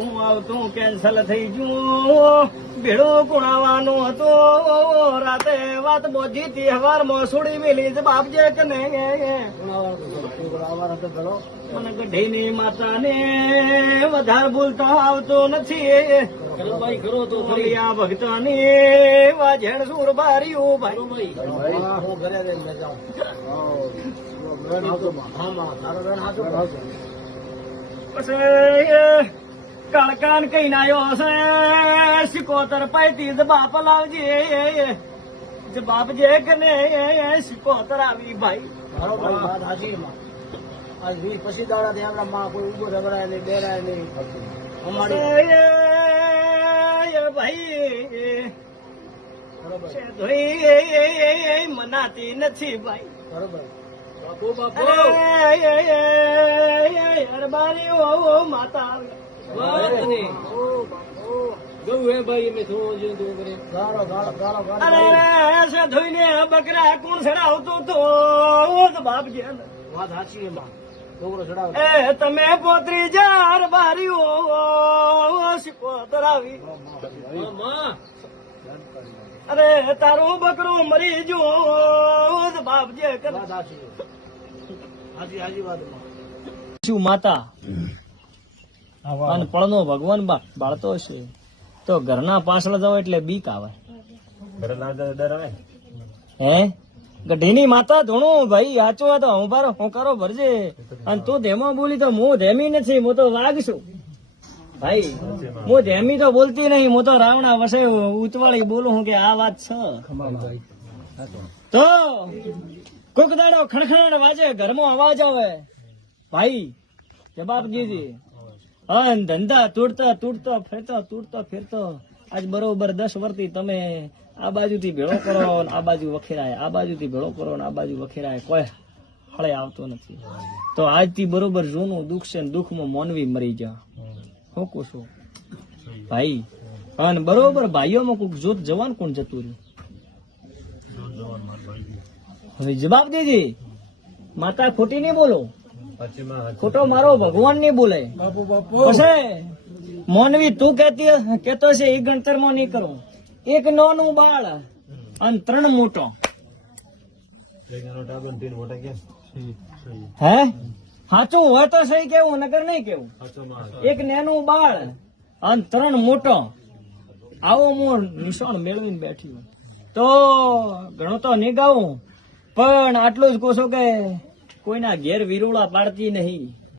આવતું કેન્સલ થઈ ગયું. ભેળો કુણાવાનો હતો રાતે વાત બોજી તહેવાર મોસુડી મેલી જ બાપજે કે ને મને ગઢીની માતાને વધારે બોલતા આવતો નથી. ભાઈ કરો તો ફળિયા ભક્તાને વાજેણ સુર બાર્યું ભાઈ પછી કાળકાન કઈ નાયો છે સિકોતર પૈતી જ બાપ લાવજે જ બાપ જે કે ને સિકોતર આવી ભાઈ પછી દાડા આપડા માં કોઈ ઉભો રગડાય નહીં બેરાય નહીં ભાઈ મનાતી નથી ભાઈ બરોબર માતા ધોઈને બકરા કોણ ચડાવતો તો બાપ જે વાત સાચી એમાં છોકરો ચડાવે તમે પોતરી જાર બારીઓ સિકોતરાવી અરે તારું બકરું મરી જો બાપ જે વાત સાચી હાજી હાજી વાત શું માતા અને પળનો ભગવાન બાળતો છે તો ઘરના પાછળ જાવ એટલે બીક આવે હે ગઢીની માતા ધોણું ભાઈ આચો તો હોંકારો ભરજે અને તું ધેમો બોલી તો હું ધેમી નથી હું તો વાઘ છું ભાઈ હું ધેમી તો બોલતી નહીં હું તો રાવણા વસે ઉતવાળી બોલું હું કે આ વાત છે તો કોક દાડો ખણખણ વાજે ઘરમાં અવાજ આવે ભાઈ જવાબ દીધી અન ધંધા તૂટતો ફેરતો આજ બરોબર 10 વર્ષથી તમે આ બાજુથી ભેળો કરો આ બાજુ વખેરાય આ બાજુથી ભેળો કરો આ બાજુ વખેરાય કોઈ હળે આવતો નથી તો આજથી બરોબર જૂનું દુઃખ છે દુઃખમાં મોનવી મરી જા હું કહું છું ભાઈ અને બરોબર ભાઈઓમાં કોઈક જોત જવાન કોણ જતું રહ્યું હવે જવાબ દેજે માતા ખોટી નહીં બોલો ખોટો મારો ભગવાન નહીં બોલે પછી મોનવી તું કેતો છે એ ગણતર માં નહીં કરું એક નાનું બાળ અને 3 મોટો હે સાચું હોય તો સહી કેવું નગર નહીં કેવું એક નાનું બાળ અને 3 મોટો આવો હું નિશાન મેળવીને બેઠી તો ઘણો તો નહીં ગાવું પણ આટલું જ કહું છું કે કોઈના ઘેર વિરોળા પાડતી નહીં